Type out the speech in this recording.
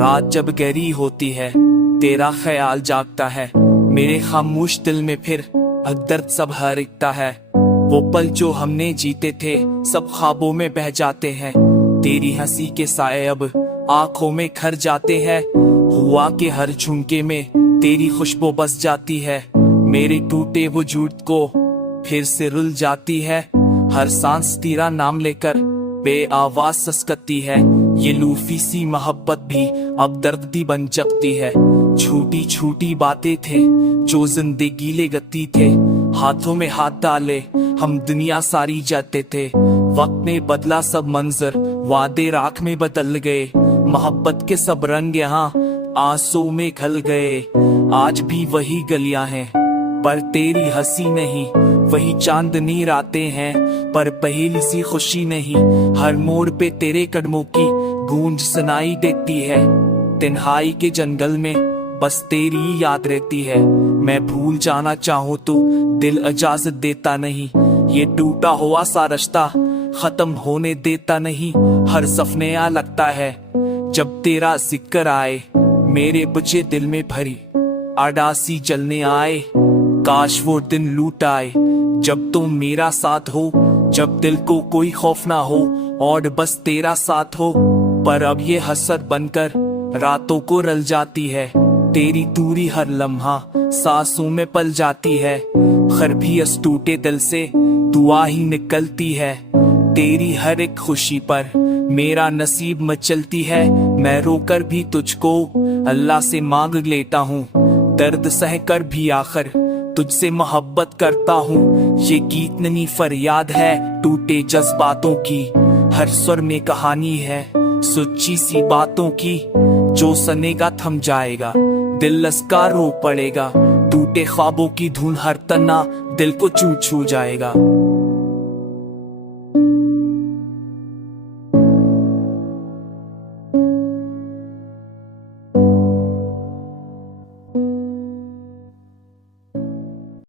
रात जब गहरी होती है तेरा ख्याल जागता है, मेरे खामोश दिल में फिर दर्द सब हरकता है। वो पल जो हमने जीते थे सब ख्वाबों में बह जाते हैं, तेरी हंसी के साए अब आंखों में खर जाते हैं। हुआ के हर झुमके में तेरी खुशबू बस जाती है, मेरे टूटे वजूद को फिर से रुल जाती है। हर सांस तेरा नाम लेकर बेआवाज ससकती है, ये लूफी सी मोहब्बत भी अब दर्द दी बन जगती है। छोटी छोटी बातें थे जो जिंदगी ले गती थे, हाथों में हाथ डाले हम दुनिया सारी जाते थे। वक्त ने बदला सब मंजर, वादे राख में बदल गए, मोहब्बत के सब रंग यहाँ आंसू में खल गए। आज भी वही गलियां हैं पर तेरी हंसी नहीं, वही चांदनी रातें हैं पर पहली सी खुशी नहीं। हर मोड़ पे तेरे कदमों की गूंज सुनाई देती है, तन्हाई के जंगल में बस तेरी याद रहती है। मैं भूल जाना चाहूँ तो दिल इजाजत देता नहीं, ये टूटा हुआ सा रिश्ता खत्म होने देता नहीं। हर सपने आ लगता है जब तेरा जिक्र आए, मेरे बुझे दिल में भरी आडासी जलने आए। काश वो दिन लूट आए जब तुम मेरा साथ हो, जब दिल को कोई खौफ ना हो और बस तेरा साथ हो। पर अब ये हसरत बनकर रातों को रल जाती है, तेरी दूरी हर लम्हा सांसों में पल जाती है। खर भी इस टूटे दिल से दुआ ही निकलती है, तेरी हर एक खुशी पर मेरा नसीब मचलती है। मैं रोकर भी तुझको अल्लाह से मांग लेता हूँ, दर्द सह कर भी आखिर तुझसे मोहब्बत करता हूँ। ये गीत नहीं फरियाद है टूटे जज्बातों की, हर स्वर में कहानी है सच्ची सी बातों की। जो सनेगा थम जाएगा, दिल लसका रो पड़ेगा, टूटे ख्वाबों की धुन हर तना दिल को छू छू जाएगा।